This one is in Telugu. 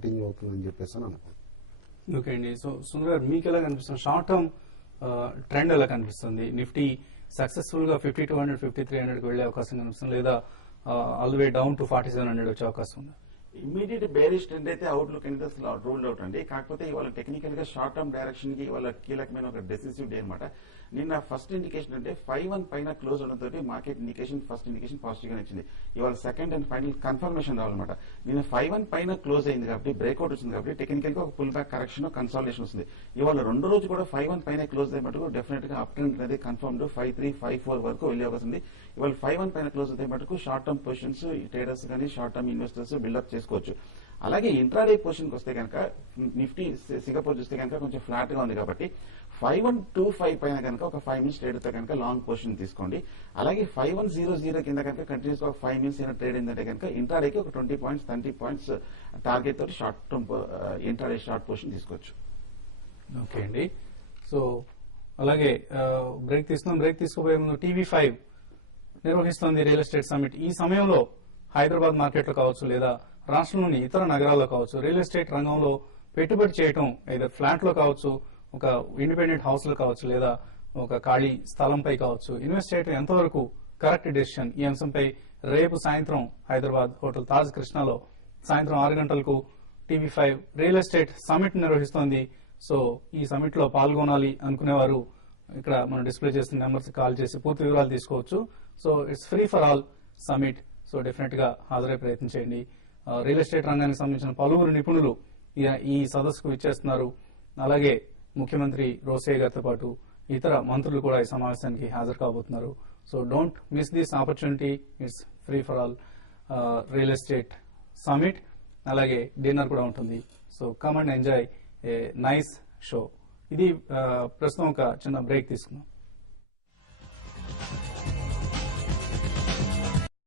కంటిన్యూ అవుతుందని చెప్పేసి అని అనుకుంటున్నాను. ఓకే అండి. సో సుందర్ గారు మీకు ఎలా కనిపిస్తుంది, షార్ట్ టర్మ్ ట్రెండ్ ఎలా కనిపిస్తుంది? నిఫ్టీ సక్సెస్ఫుల్ గా 5200 5300 కి వెళ్లే అవకాశం కనిపిస్తుంది, లేదా all the way down to 4700 వచ్చే అవకాశం ఉందా? ఇమీడియట్ బేరిష్ ట్రెండ్ అయితే అవుట్లుక్ అనేది రూల్డ్ అవుట్ అండి. కాకపోతే ఇవాళ టెక్నికల్ గా షార్ట్ టర్మ్ డైరెక్షన్ కి ఇవాళ కీలకమైన ఒక డెసిసివ్ డే అనమాట. నిన్న ఫస్ట్ ఇండికేషన్ అంటే 5-1 పైన క్లోజ్ అవడంతో market indication first indication positive గా ఇచ్చింది. ఇవాళ సెకండ్ అండ్ ఫైనల్ కన్ఫర్మేషన్ రావాలన్నమాట. నిన్న 5-1 పైన క్లోజ్ అయింది కాబట్టి బ్రేక్అవుట్ వచ్చింది కాబట్టి టెక్నికల్ గా ఒక పుల్ బ్యాక్ కరెక్షన్ కన్సాలిడేషన్ వస్తుంది. ఇవాళ రెండు రోజు కూడా 5-1 పైన క్లోజ్ అయ్యే మటుకు డెఫినెట్ గా అప్ ట్రెండ్ అనేది కన్ఫర్మ్డ్ 5-3 5-4 వరకు వెళ్ళే అవకాశం ఉంది. ఇవాళ 5-1 పైన క్లోజ్ అయ్యే మటుకు షార్ట్ టర్మ్ పొజిషన్స్ ట్రేడర్స్ కానీ షార్ట్ టర్మ్ ఇన్వెస్టర్స్ బిల్డప్ చేసుకోవచ్చు. అలాగే ఇంట్రాడే పొజిషన్ వస్తే కనుక నిఫ్టీ సింగపూర్ చూస్తే కనుక కొంచెం ఫ్లాట్ గా ఉంది కాబట్టి 5125 పైన కనుక ఒక 5 మినిట్స్ ట్రేడ్ అయితే కనుక లాంగ్ పొజిషన్ తీసుకోండి. అలాగే 5100 కింద కనుక కంటిన్యూస్ గా ఒక 5 మినిట్స్ అయినా ట్రేడ్ అయిందంటే కనుక ఇంట్రాడేకి ఒక 20 పాయింట్స్ 30 పాయింట్స్ టార్గెట్ తోటి short term intraday short position తీసుకోవచ్చు. ఓకే అండి. సో అలాగే బ్రేక్ తీసుకున్నాం. బ్రేక్ తీసుకోబోయే ముందు TV5 నిర్వహిస్తోంది రియల్ ఎస్టేట్ సమిట్. ఈ సమయంలో హైదరాబాద్ మార్కెట్లో కావచ్చు లేదా రాష్ట్రంలోని ఇతర నగరాల్లో కావచ్చు రియల్ ఎస్టేట్ రంగంలో పెట్టుబడి చేయటం ఐదర్ ఫ్లాట్ లో కావచ్చు, ఒక ఇండిపెండెంట్ హౌస్ లో కావచ్చు, లేదా ఒక ఖాళీ స్థలంపై కావచ్చు ఇన్వెస్ట్ చేయడం ఎంతవరకు కరెక్ట్ డెసిషన్? ఈ అంశంపై రేపు సాయంత్రం హైదరాబాద్ హోటల్ తాజ్ కృష్ణలో సాయంత్రం 6 గంటలకు TV5 రియల్ ఎస్టేట్ సమిట్ నిర్వహిస్తోంది. సో ఈ సమిట్ లో పాల్గొనాలి అనుకునేవారు ఇక్కడ మనం డిస్ప్లే చేస్తున్న నెంబర్స్ కాల్ చేసి పూర్తి వివరాలు తీసుకోవచ్చు. So it's free for all summit. So definite గా హాజరై ప్రయత్నం చేయండి. రియల్ ఎస్టేట్ రంగానికి సంబంధించిన పలువురు నిపుణులు ఈ సదస్సుకు ఇచ్చేస్తున్నారు. అలాగే ముఖ్యమంత్రి రోసయ్య గారితో పాటు ఇతర మంత్రులు కూడా ఈ సమావేశానికి హాజరు కాబోతున్నారు. So don't miss this opportunity. It's free for all real estate summit. అలాగే డిన్నర్ కూడా ఉంటుంది. So come and enjoy a nice show. ఇది ప్రస్తుతం ఒక చిన్న బ్రేక్ తీసుకుందాం.